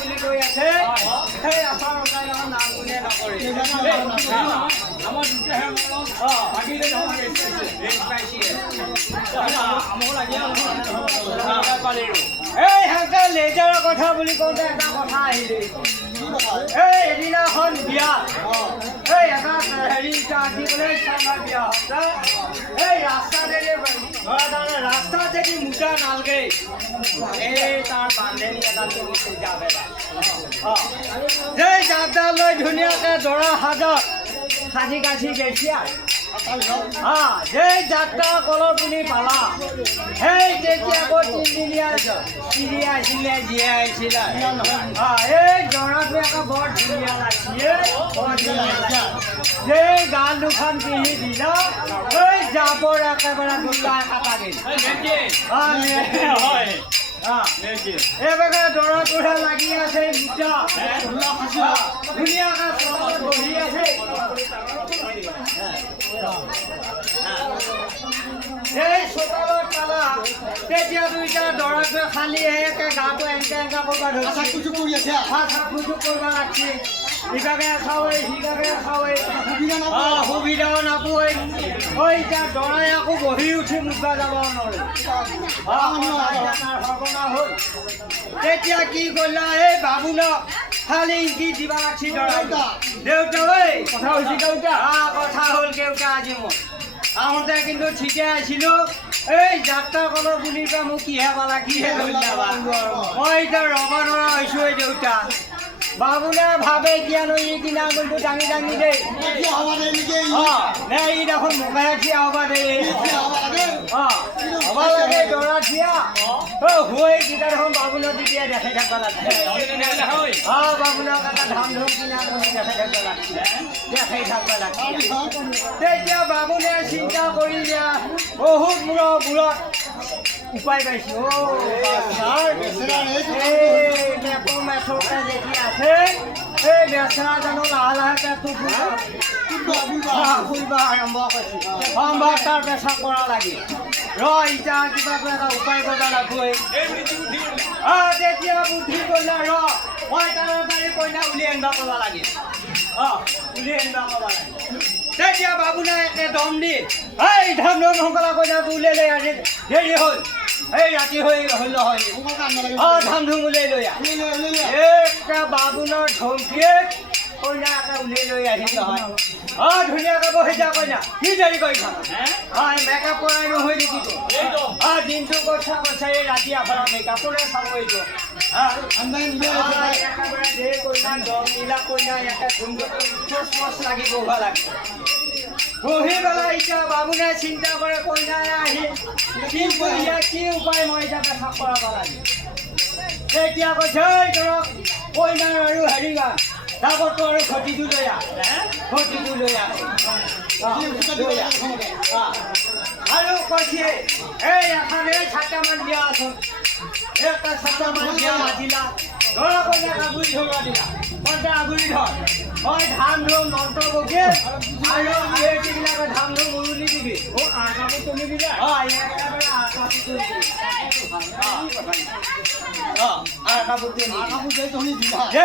বুলি কৈ আছে সেই আচাৰ ৰজাই নহয় নাম কোনে নকৰে আমাৰ দুটাহে ভাগিলে নহয় এই সেনেকে লেজাৰৰ কথা বুলি কওঁতে এটা কথা আহিলে এই এদিনাখন বিয়া এই এটা হেৰি আদি বোলে বিয়া হওঁতে এই ৰাস্তাত যদি মোটা নালগে এই তাৰ বান্ধেনি এটা তুমি যাবে যেই জাতডাল লৈ ধুনীয়াকৈ দৰা সাজত সাজি কাছি গেছি যেই যাত্ৰা কলৰ পুলি পালা সেই তেতিয়া আকৌ তিনিদিনীয়া চিৰি আহিছিলে জীয়াই আহিছিলে এই দৰাটো আকৌ বৰ ধুনীয়া লাগিছে বৰ ধুনীয়া লাগিছে যেই গাল দুখন পিন্ধি দিলা এই জাবৰ একেবাৰে গোটাই কাটা দিল এইভাগে দৰাটোহে লাগি আছে ধুনীয়াকৈ বহি আছে এই চোতালত পালা তেতিয়া দুইটা দৰাটোৱে খালি একে গাটো এনেকে এনেকা কৰিব ধৰিছে সুযোগ কৰি আছে সুযোগ কৰিব লাগছে ইভাগে খাওঁই সিভাগে খাওঁই সুবিধাও নাপোই ঐ এতিয়া দৰাই আকৌ বহি উঠি মুখা যাব নোৱাৰে সৰ্বনা হ'ল তেতিয়া কি কৰিলা এই বাবুলক খালি ইংকি দিবা লাগছি দৰাই দেউতা ঐ কথা হৈছে দেউতা কথা হ'ল দেউতা আজি মই আহোঁতে কিন্তু ঠিকে আছিলো এই যাত্ৰা কলৰ পুলিৰ পৰা মোক কিহে পালা কিহে ধৰিলা মই এতিয়া ৰ'ব নোৱাৰা হৈছোঁ এই দেউতা বাবুলে ভাবে কিয়নো ই কিনা গলটো দাঙি দাঙি দেই নে ই দেখোন মোকাহে থিয়া হবা দেই হবা লাগে দৰা থিয়া হৈ কিটা দেখোন বাবুলক তেতিয়া দেখাই থাকবা লাগছে বাবুলক এটা ধাম ধুম কিনা দেখাই থাকবা লাগছে দেখাই থাকবা লাগছে তেতিয়া বাবুলে চিন্তা কৰি দিয়া বহুত মূৰত উপায় পাইছো মেথকে দেখি আছে এই বেচেৰা জানো লাহে লাহে পেটটো ফুৰিব আৰম্ভ কৰিছে সম্ভৱ তাৰ পেচাব কৰা লাগে এতিয়া কিবাটো এটা উপায় কৰিব লাগিবই তেতিয়া বুদ্ধি কৰিলে মই তাড়াতাড়ি কইনা উলিয়াই আনিব ক'ব লাগে উলিয়াই আনিব ক'ব লাগে তেতিয়া বাবুনে একে দম দি এই ধাম ধুম সোনকালে কইনাটো উলিয়াই লৈ আজি দেৰি হ'ল এই ৰাতি হৈ হ'ল নহয় ধাম ধুম উলিয়াই লৈ একে বাবুনৰ ধমকিয়ে কইনা একে উলিয়াই লৈ আহিল নহয় ধুনীয়াকৈ বহি যা কইনা কি দেৰি কৰিছা মেকআপ কৰাই নহয় নেকি দিনটো কৈছা কৈছা এই ৰাতি আপোনাৰ মেকআপ কোনে চাব এইটো একেবাৰে কইনা দম নীলা কইনা একে ধুম লাগি বহা লাগে বহি পেলাই এতিয়া বাবুনে চিন্তা কৰে কইনাই আহি কি উপায় মই এতিয়া পেচাব কৰাব লাগে এতিয়া কৈছে ধৰক কইনাৰ আৰু হেৰি গান ডাবৰটো আৰু ঘটিটো লৈ ঘটিটো লৈ আৰু কৈছে এই এখন এই চাৰিটামান বিয়া আছোন একটা চাৰিটামান বিয়া মাতিলা ধৰা কইনাক আগুৰি ধৰিব দিলা কইনা আগুৰি ধৰ মই ধান ধুম মন্ত্ৰ বকি আৰু এইবিলাকে ধান ধুম উৰুলি দিবি আকাপো তুলি দিবি একেবাৰে আকাপো তুলি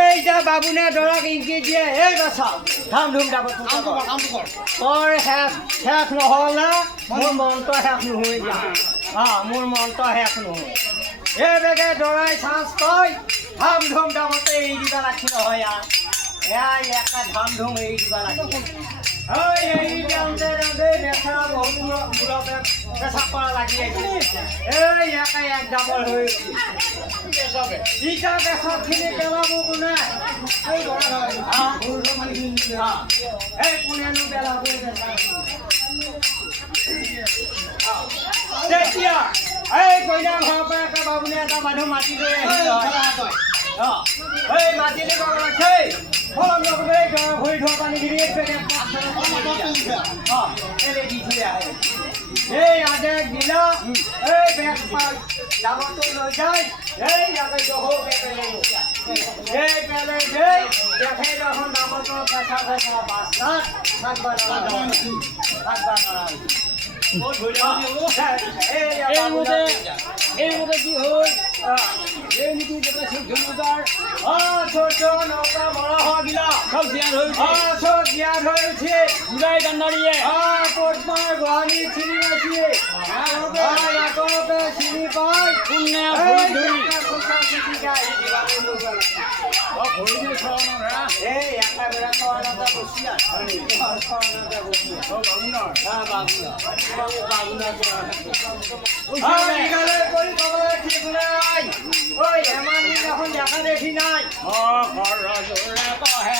এতিয়া বাবুনে দৰক ইংকি দিয়ে এই বাচা ধাম ধুম ডাব তোৰ শেষ নহ'ল না মোৰ মনটো শেষ নহয় মোৰ মনটো শেষ নহয় এইবেগে দৰাই চান্স তই ধাম ধুম ডাবতে এৰি দিবা লাগছি নহয় একে ধাম ধুম এৰি দিবা লাগছি এৰি দিওঁতে বেচেৰা বহুত মূৰতে পেচাব কৰা লাগি আহিছে এই একে এক ডাবল হৈ ইটা পেচাবখিনি পেলাব কোনে এই কোনেনো পেলাব তেতিয়া এই কইনা ঘৰৰ পৰা একে বাবুনে এটা মানুহ মাতি লৈ আহিল এই মাতি দিব লাগছে ফলম নকৰে ভৰি ধোৱা পানীখিনি দি থৈ আহে এই আগে দিলা এই বেগ ডাবৰটো লৈ যায় এই ইয়াতে জহৌ পেলে এই পেলে দেই দেখে দেখোন ডাবৰটো পেচা পেচা বাস্তাত থাকবা নৰা এইমতে কি হ'ল এই নীতি যেটা সূর্য নৌকার ছোট নৌকা বড় হওয়া গিলা সব জিয়ান হয়েছে সব জ্ঞান হয়েছে বুড়াই গান দাঁড়িয়ে পোটমার গোহানি চিনি মাছি চিনি পাই পুণ্যে এই ধরি একটা চিঠি গাই হরিণে ছড়ানো না এই একটা বেড়া খাওয়ানোটা বসিয়া খাওয়ানোটা বসিয়া বাবুনার বিকালে করি খবর ঠিক নাই ওই হেমানি এখন দেখা দেখি নাই ঘর জোড়া কহে